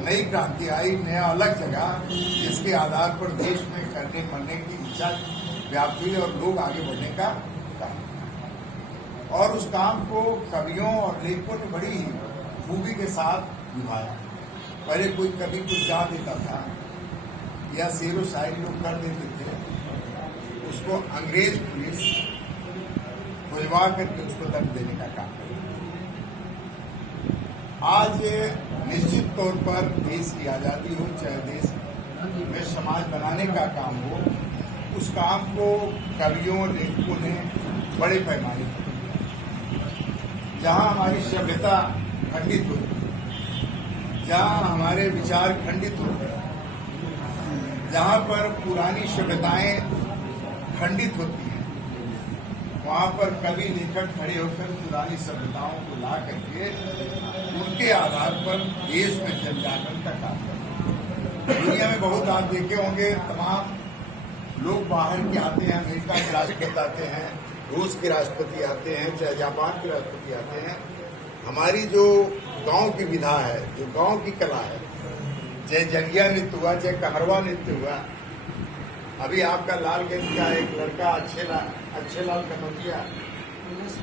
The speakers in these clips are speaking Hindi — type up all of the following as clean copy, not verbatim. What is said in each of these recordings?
नई क्रांति आई, नया अलग जगह, जिसके आधार पर देश में करने मरने की इच्छा व्याप्त हुई और लोग आगे बढ़ने का काम किया। और उस काम को कवियों और लेखकों ने बड़ी खूबी के साथ निभाया। पहले कोई कभी कुछ गा देता था या शेरो शायरी लोग कर देते थे, उसको अंग्रेज पुलिस खुलवा करके उसको दंड देने का काम करती। आज निश्चित तौर पर देश की आज़ादी हो, चाहे देश में समाज बनाने का काम हो, उस काम को कवियों लेखकों ने बड़े पैमाने पर किया। जहाँ हमारी सभ्यता खंडित होती है, जहाँ हमारे विचार खंडित होते हैं, जहाँ पर पुरानी सभ्यताएं खंडित होती हैं, वहाँ पर कवि लेखक खड़े होकर पुरानी सभ्यताओं को ला करके उनके आधार पर देश में जन जागरण का काम करते हैं। दुनिया में बहुत आप देखे होंगे, तमाम लोग बाहर के आते हैं, अमेरिका के राष्ट्रपति आते हैं, रूस के राष्ट्रपति आते हैं, चाहे जापान के राष्ट्रपति आते हैं। हमारी जो गांव की विधा है, जो गांव की कला है, चाहे जंगिया नृत्य हुआ, चाहे कहरवा नृत्य हुआ, अभी आपका लालगंज का एक लड़का अच्छे लाल कनौजिया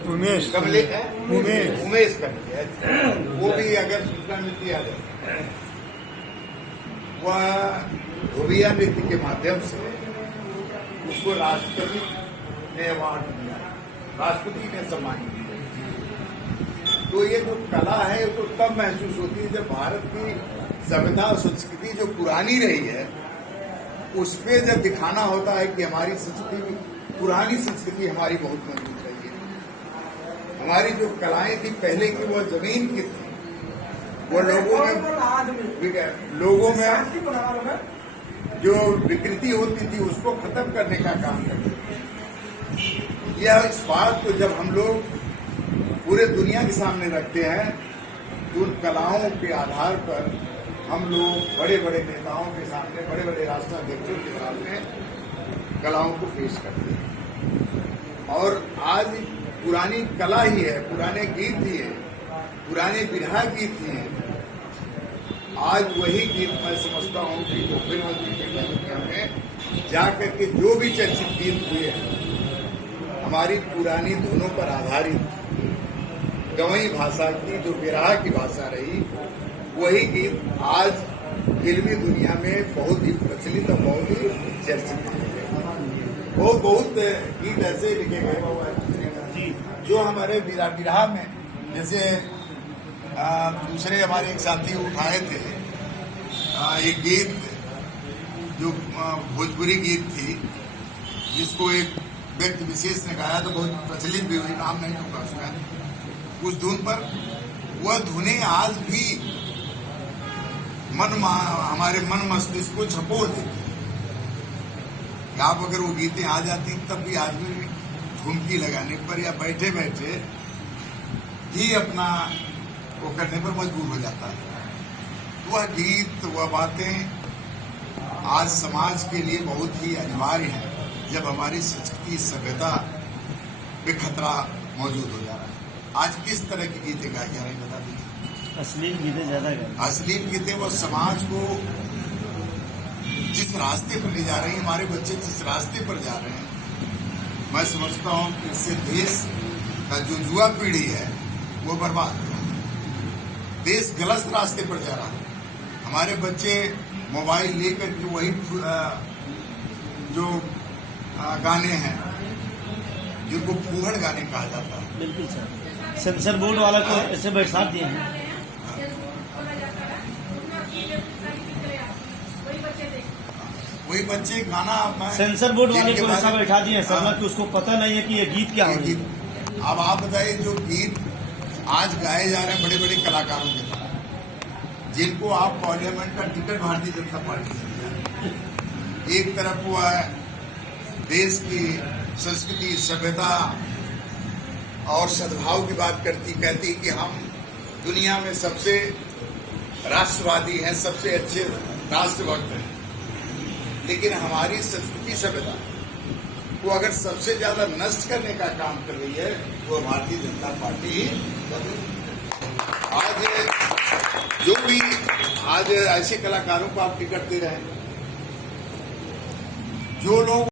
उमेश कनौजिया, वो भी अगर सूचना मिलती है, वह धोबिया नृत्य के माध्यम से उसको राष्ट्रपति ने अवार्ड दिया, राष्ट्रपति ने सम्मानित किया। तो ये जो कला है वो तो तब महसूस होती है जब भारत की सभ्यता और संस्कृति जो पुरानी रही है, उस पे जब दिखाना होता है कि हमारी संस्कृति, पुरानी संस्कृति हमारी बहुत मजबूत रही है। हमारी जो कलाएं थी पहले की, वो जमीन की थी, वो लोगों में जो विकृति होती थी उसको खत्म करने का काम करते थे। यह इस बात को जब हम लोग पूरे दुनिया के सामने रखते हैं, तो उन कलाओं के आधार पर हम लोग बड़े बड़े नेताओं के सामने, बड़े बड़े राष्ट्राध्यक्षों के सामने कलाओं को पेश करते हैं। और आज पुरानी कला ही है, पुराने गीत ही है, पुराने विरहा गीत ही है। आज वही गीत मैं समझता हूँ कि वो फिल्म दुनिया में जाकर के जो भी चर्चित गीत हुए हैं, हमारी पुरानी धुनों पर आधारित गवई भाषा की, जो विरहा की भाषा रही, वही गीत आज फिल्मी दुनिया में बहुत ही प्रचलित और बहुत ही चर्चित है। वो बहुत गीत ऐसे लिखे गए जो हमारे विरहा में, जैसे दूसरे हमारे एक साथी उठाए थे एक गीत जो भोजपुरी गीत थी, जिसको एक व्यक्ति विशेष ने गाया, तो बहुत प्रचलित भी हुई, नाम नहीं लूंगा उसका। उस धुन पर वह धुनें आज भी हमारे मन मस्तिष्क को झपोड़ देती है। आप अगर वो गीतें आ जाती तब भी आदमी ठुमकी लगाने पर या बैठे बैठे ही अपना वो करने पर मजबूर हो जाता है। वह गीत, वह बातें आज समाज के लिए बहुत ही अनिवार्य है, जब हमारी संस्कृति सभ्यता पे खतरा मौजूद हो जा रहा है। आज किस तरह की गीतें गाई जा रही, बता दीजिए। अश्लील गीतें ज्यादा गाई। अश्लील गीतें वो समाज को जिस रास्ते पर ले जा रही है, हमारे बच्चे जिस रास्ते पर जा रहे हैं, मैं समझता हूँ कि इससे देश का जो युवा पीढ़ी है वो बर्बाद हो रहा है। देश गलत रास्ते पर जा रहा है। हमारे बच्चे मोबाइल लेकर के वही जो गाने हैं जिनको फूहड़ गाने कहा जाता है। बिल्कुल सर, सेंसर बोर्ड वाला को ऐसे बैठा दिए हैं। वही बच्चे गाना, सेंसर बोर्ड वाले को ऐसा बैठा दिए हैं सर, कि उसको पता नहीं है कि ये गीत क्या है। अब आप बताइए, जो गीत आज गाए जा रहे हैं बड़े बड़े कलाकारों के द्वारा, जिनको आप पार्लियामेंट का टिकट भारतीय जनता पार्टी से, एक तरफ वो है देश की संस्कृति, सभ्यता और सद्भाव की बात कहती कि हम दुनिया में सबसे राष्ट्रवादी हैं, सबसे अच्छे राष्ट्रभक्त हैं, लेकिन हमारी संस्कृति सभ्यता को अगर सबसे ज्यादा नष्ट करने का काम कर रही है वो भारतीय जनता पार्टी ही। आज जो भी आज ऐसे कलाकारों को आप टिकट दे रहे हैं जो लोग